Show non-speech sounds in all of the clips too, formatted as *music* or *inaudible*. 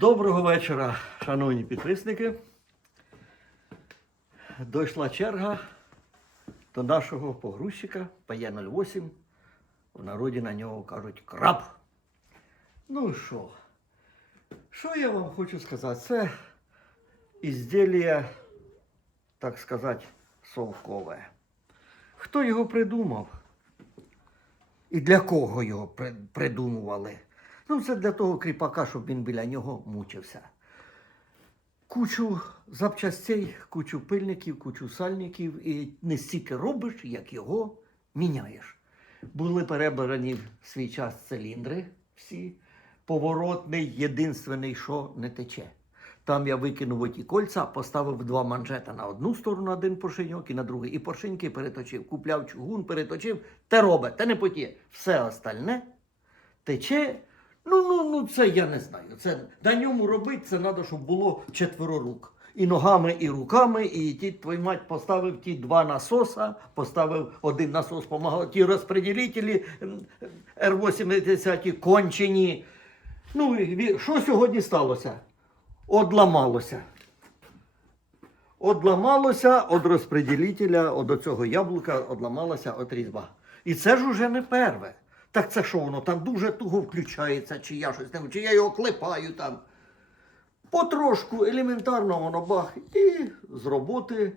Доброго вечора, шановні підписники. Дійшла черга до нашого погрузчика ПЕ-08. В народі на нього кажуть краб. Ну що? Що я вам хочу сказати? Це ізділля, так сказати, совкове. Хто його придумав? І для кого його придумували? Ну, це для того кріпака, щоб він біля нього мучився. Кучу запчастей, кучу пильників, кучу сальників, і не стільки робиш, як його міняєш. Були перебрані в свій час циліндри всі. Поворотний, єдинственний, що не тече. Там я викинув оті кольця, поставив два манжета на одну сторону, один поршеньок і на другий. І поршеньки переточив. Купляв чугун, переточив, те робить, те не потє. Все остальне тече. Ну, ну, ну, це я не знаю. Це на ньому робити це треба, щоб було четверо рук. І ногами, і руками, і ті твій мать поставив ті два насоса, поставив один насос, помагав, ті розпреділителі Р-80 кончені. Ну, що сьогодні сталося? Одламалося. Одламалося від розпреділителя, від цього яблука одламалася от різьба. І це ж уже не перве. Так це що воно там дуже туго включається, чи я щось там, чи я його клепаю там. Потрошку елементарно воно бах, і з роботи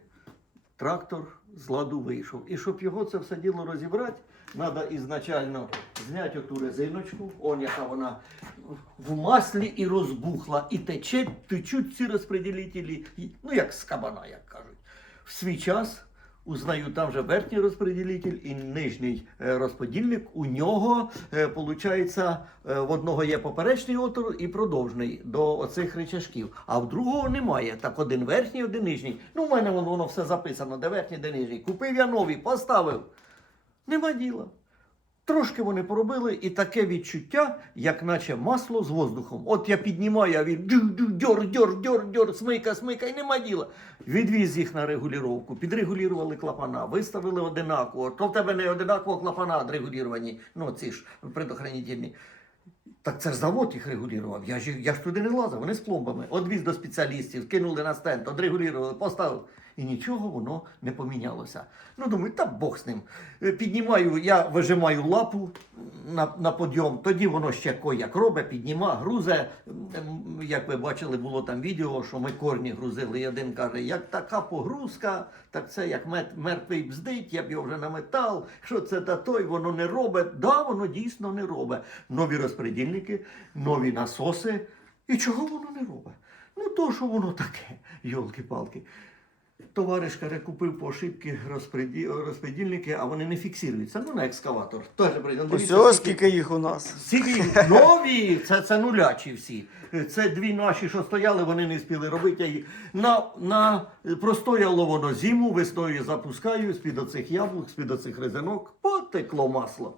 трактор з ладу вийшов. І щоб його це все діло розібрати, треба ізначально зняти оту резиночку, он яка вона в маслі і розбухла, і тече, течуть ці розпреділителі, ну як з кабана, як кажуть. В свій час узнаю, там же верхній розподілитель і нижній е, розподільник. У нього, виходить, в одного є поперечний отвор і продовжний до оцих речашків, а в другого немає. Так один верхній, один нижній. Ну, в мене воно, воно все записано, де верхній, де нижній. Купив я новий, поставив. Нема діла. Трошки вони поробили, і таке відчуття, як наче масло з воздухом. От я піднімаю, а він дьор, дьор, дьор, дьор, смика, смика, і нема діла. Відвіз їх на регулювання, підрегулювали клапана, виставили одинаково. То в тебе не одинаково клапана відрегулювані, ну ці ж предохранительні. Так це ж завод їх регулював. Я ж, я ж туди не лазив, вони з пломбами. Одвіз до спеціалістів, кинули на стенд, одрегулювали, поставив. І нічого воно не помінялося. Ну, думаю, та Бог з ним. Е, Піднімаю, я вижимаю лапу на, на подйом, тоді воно ще як робить, підніма, грузе. Як ви бачили, було там відео, що ми корні грузили. І один каже, як така погрузка, так це як мет- мертвий бздить, я б його вже на метал, що це та той, воно не робить. Да, воно дійсно не робить. Нові розпредільники, нові насоси. І чого воно не робить? Ну, то, що воно таке, йолки-палки. Товариш каже, купив по ошибки розпреді... а вони не фіксуються. Ну, на екскаватор. Ось скільки їх у нас. Всі *laughs* нові, це, це нулячі всі. Це дві наші, що стояли, вони не встигли робити. На, на простояло воно зиму, весною запускаю з-під оцих яблук, з-під оцих резинок, потекло масло.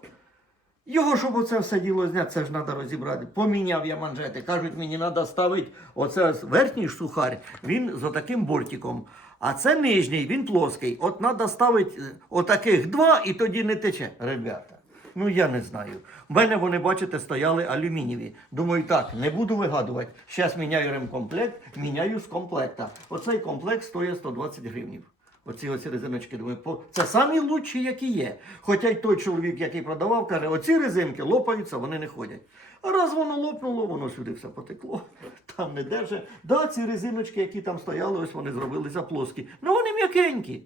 Його, щоб оце все діло зняти, це ж треба розібрати. Поміняв я манжети. Кажуть, мені треба ставити оце верхній ж сухар, він з отаким бортиком. А це нижній, він плоский. От треба ставити е, отаких два і тоді не тече. Ребята, ну я не знаю. У мене вони, бачите, стояли алюмінієві. Думаю, так, не буду вигадувати. Зараз міняю ремкомплект, міняю з комплекта. Оцей комплект стоїть 120 гривнів. Оці оці резиночки, думаю, по... це самі лучші, які є. Хоча й той чоловік, який продавав, каже, оці резинки лопаються, вони не ходять. А раз воно лопнуло, воно сюди все потекло, *laughs* там не держить. Да, ці резиночки, які там стояли, ось вони зробилися плоскі. Ну вони м'якенькі,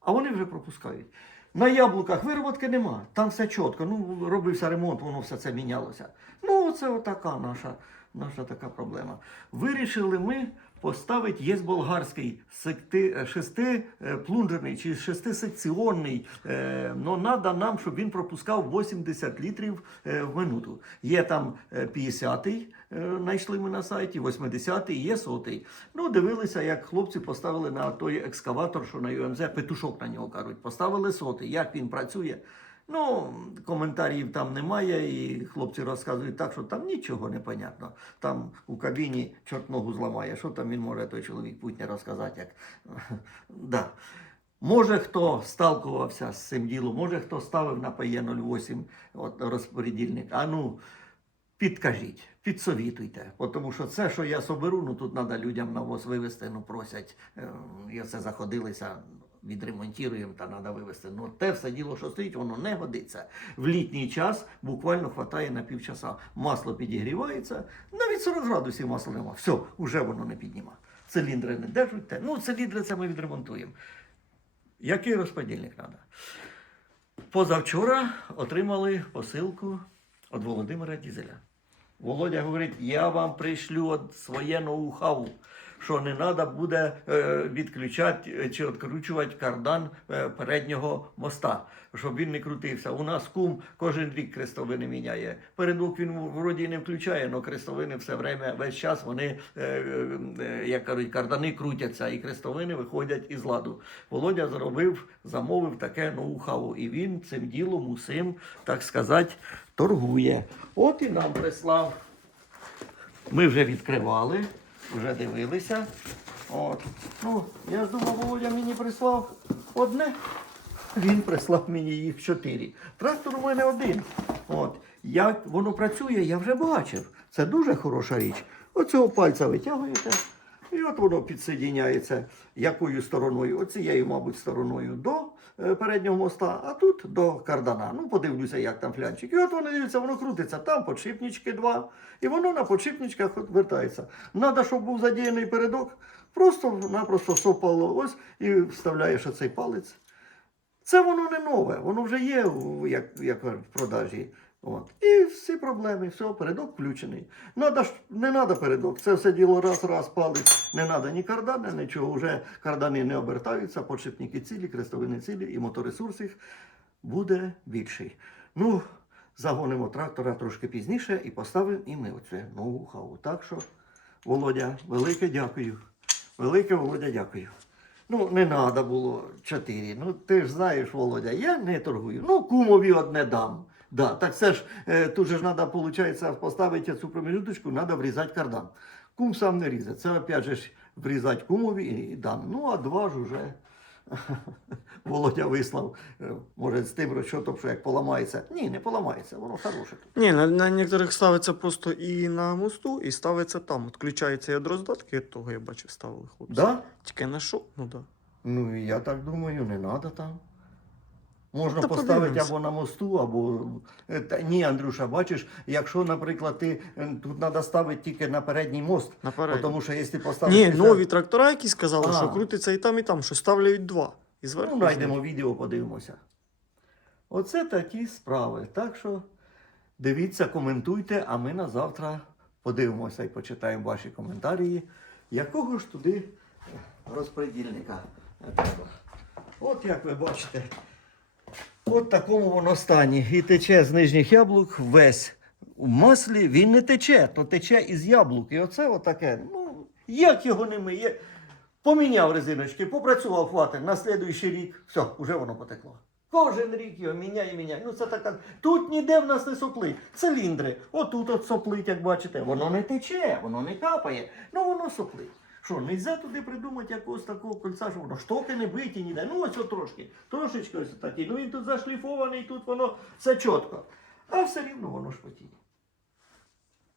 а вони вже пропускають. На яблуках вироботки нема, там все чітко. Ну, робився ремонт, воно все це мінялося. Ну, це отака наша, наша така проблема. Вирішили ми поставити, є болгарський секти, е, шестиплунжерний чи шестисекціонний. Е, ну, треба нам, щоб він пропускав 80 літрів е, в минуту. Є там е, 50-й, е, знайшли ми на сайті, 80-й, є 100-й. Ну, дивилися, як хлопці поставили на той екскаватор, що на ЮМЗ, петушок на нього кажуть, поставили сотий, як він працює. Ну, коментарів там немає, і хлопці розказують так, що там нічого не понятно. Там у кабіні чорт ногу зламає. Що там він може той чоловік путня розказати? Як... *laughs* да. Може, хто сталкувався з цим ділом, може, хто ставив на ПЕ-08 от, розпорядільник. А ну, підкажіть, підсовітуйте. Тому що це, що я соберу, ну тут треба людям навоз вивезти, ну просять, і оце заходилися, відремонтуємо та треба вивезти. Ну те все діло, що стоїть, воно не годиться. В літній час буквально хватає на півчаса. Масло підігрівається, навіть 40 градусів масла нема. Все, вже воно не підніма. Циліндри не держать. те. Ну, циліндри це ми відремонтуємо. Який розподільник треба? Позавчора отримали посилку від Володимира Дізеля. Володя говорить, я вам пришлю своє ноу-хау, що не треба буде е, відключати е, чи відкручувати кардан е, переднього моста, щоб він не крутився. У нас кум кожен рік крестовини міняє. Передок він вроді не включає, але крестовини все время, весь час вони, як кажуть, кардани крутяться, і крестовини виходять із ладу. Володя зробив, замовив таке ноу-хау, і він цим ділом усім, так сказати, торгує. От і нам прислав. Ми вже відкривали, вже дивилися. От. Ну, я ж думав, Володя мені прислав одне. Він прислав мені їх чотири. Трактор у мене один. От. Як воно працює, я вже бачив. Це дуже хороша річ. Оцього пальця витягуєте, і от воно підсоєдняється якою стороною, оцією, мабуть, стороною до е, переднього моста, а тут до кардана. Ну, подивлюся, як там флянчик. І от воно дивиться, воно крутиться. Там подшипнички два, і воно на подшипничках вертається. Надо, щоб був задіяний передок, просто-напросто сопало ось і вставляєш оцей палець. Це воно не нове, воно вже є як, як в продажі. От. І всі проблеми, все, передок включений. Надо не треба передок. Це все діло раз, раз, палець. Не треба ні кардана, нічого. Вже кардани не обертаються, подшипники цілі, крестовини цілі, і моторесурс їх буде більший. Ну, загонимо трактора трошки пізніше і поставимо і ми оце нову хаву. Так що, Володя, велике дякую. Велике Володя, дякую. Ну, не треба було чотири. Ну, ти ж знаєш, Володя, я не торгую. Ну, кумові одне дам. Да, так це ж е, тут же ж треба, виходить, поставити цю промежуточку, треба врізати кардан. Кум сам не різе. Це опять же ж врізати кумові і дам. Ну, а два ж уже. *laughs* Володя вислав, е, може, з тим розчотом, що як поламається. Ні, не поламається, воно хороше. Ні, на, на некоторих ставиться просто і на мосту, і ставиться там. Відключається ядро здатки, того я бачив, ставили хлопці. Да? Тільки на що? Ну да. Ну, і я так думаю, не треба там. Можна Та поставити подивимось. або на мосту, або. Е, Та, ні, Андрюша, бачиш, якщо, наприклад, ти е, тут треба ставити тільки на передній мост. Наперед. Тому що якщо поставиш. Ні, після- нові трактора, які сказали, А. що крутиться і там, і там, що ставляють два. І зверху. Ну, знайдемо відео, подивимося. Оце такі справи. Так що дивіться, коментуйте, а ми на завтра подивимося і почитаємо ваші коментарі. Якого ж туди розпредільника треба? От як ви бачите, от такому воно стані. І тече з нижніх яблук весь у маслі, він не тече, то тече із яблук. І оце отаке. Ну, як його не миє. Поміняв резиночки, попрацював хватить, на слідуючий рік, все, вже воно потекло. Кожен рік його міняє, міняє. Ну це така. Тут ніде в нас не соплить. Циліндри. Отут от соплить, як бачите. Воно не тече, воно не капає. Ну воно соплить. Що, не можна туди придумати якогось такого кольця, що воно штоки не биті ніде. Ну ось трошки. Трошечки ось такі. Ну він тут зашліфований, тут воно все чітко. А все рівно воно шпотіє.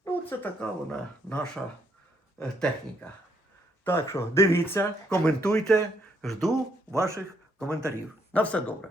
Ну, це така вона наша е, техніка. Так що дивіться, коментуйте, жду ваших коментарів. На все добре.